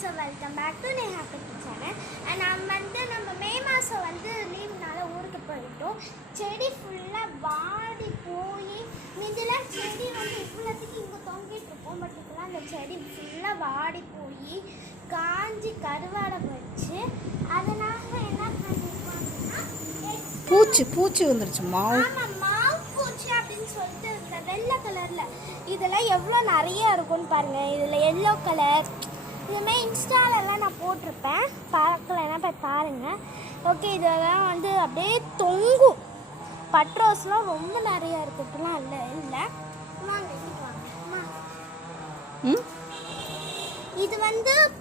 So welcome back to Neha Kutty channel. And நம்ம மே மாதம் லீவ்னால ஊருக்கு போயிட்டோம். செடி ஃபுல்லாக வாடி போய் மீதிலாம் செடி இவ்வளோத்துக்கு இங்கே தொங்கிட்டு இருக்கோம். பட் இப்போலாம் அந்த செடி ஃபுல்லாக வாடி போய் காஞ்சி கருவாடை போயிடுச்சு. அதனால என்ன பண்ணிருப்பாங்கன்னா பூச்சி வந்துருச்சு. மாவு பூச்சி அப்படின்னு சொல்லிட்டு இந்த வெள்ளை கலரில் இதெல்லாம் எவ்வளோ நிறைய இருக்கும்னு பாருங்கள். இதில் எல்லோ கலர் இதுமாதிரி இன்ஸ்டாலெல்லாம் நான் போட்டிருப்பேன். பார்க்கலைன்னா போய் பாருங்கள். ஓகே, இதெல்லாம் அப்படியே தொங்கும். பட்ரோஸ்லாம் ரொம்ப நிறையா இருக்கட்டும்லாம் இல்லை வாங்க இது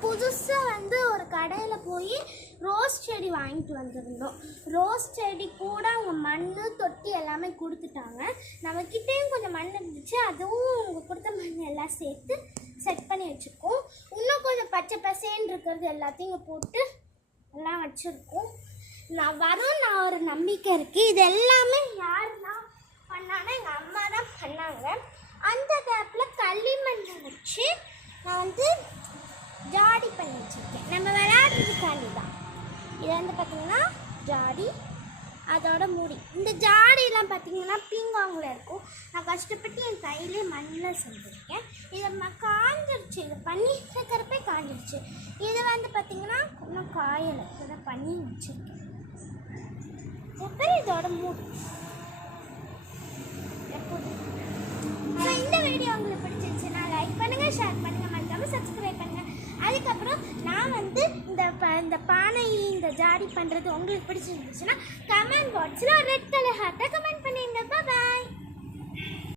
புதுசாக ஒரு கடையில் போய் ரோஸ் செடி வாங்கிட்டு வந்திருந்தோம். ரோஸ் செடி கூட அவங்க மண் தொட்டி எல்லாமே கொடுத்துட்டாங்க. நம்மக்கிட்டேயும் கொஞ்சம் மண் இருந்துச்சு. அதுவும் அவங்க கொடுத்த மண் எல்லாம் சேர்த்து செட் பண்ணி வச்சுருக்கோம். இன்னும் கொஞ்சம் பச்சை பசேன்னு இருக்கிறது எல்லாத்தையும் இங்கே போட்டு எல்லாம் வச்சுருக்கோம். நான் ஒரு நம்பிக்கை இருக்குது. இது எல்லாமே யாருன்னா பண்ணாங்கன்னா எங்கள் அம்மா தான் பண்ணாங்க. அந்த கேப்பில் களிமண்ணை வச்சு நான் ஜாடி பண்ணி வச்சுருக்கேன். நம்ம விளையாடுறதுக்காண்டி தான். இது பார்த்திங்கன்னா ஜாடி, அதோட மூடி. இந்த ஜாடியெலாம் பார்த்திங்கன்னா பீங்காங்கில் இருக்கும். நான் கஷ்டப்பட்டு என் கையிலே மண்ணில் செஞ்சுருக்கேன். இதை காஞ்சிருச்சு. இதை பண்ணி வைக்கிறப்பே காஞ்சிருச்சு. இது பார்த்திங்கன்னா இன்னும் காயலை. இதை பண்ணி வச்சுருக்கேன். அப்புறம் இதோட மூடி. இந்த வீடியோ உங்களுக்கு பிடிச்சிருச்சுன்னா லைக் பண்ணுங்கள், ஷேர் பண்ணுங்கள், மறக்காமல் சப்ஸ்கிரைப் பண்ணுங்கள். அதுக்கப்புறம் நான் இந்த பானை இந்த ஜாடி பண்ணுறது உங்களுக்கு பிடிச்சிருந்துச்சுன்னா கமெண்ட் பாக்ஸில் ஒரு ரெட் கலர் ஹார்ட்டை கமெண்ட் பண்ணிடுங்க.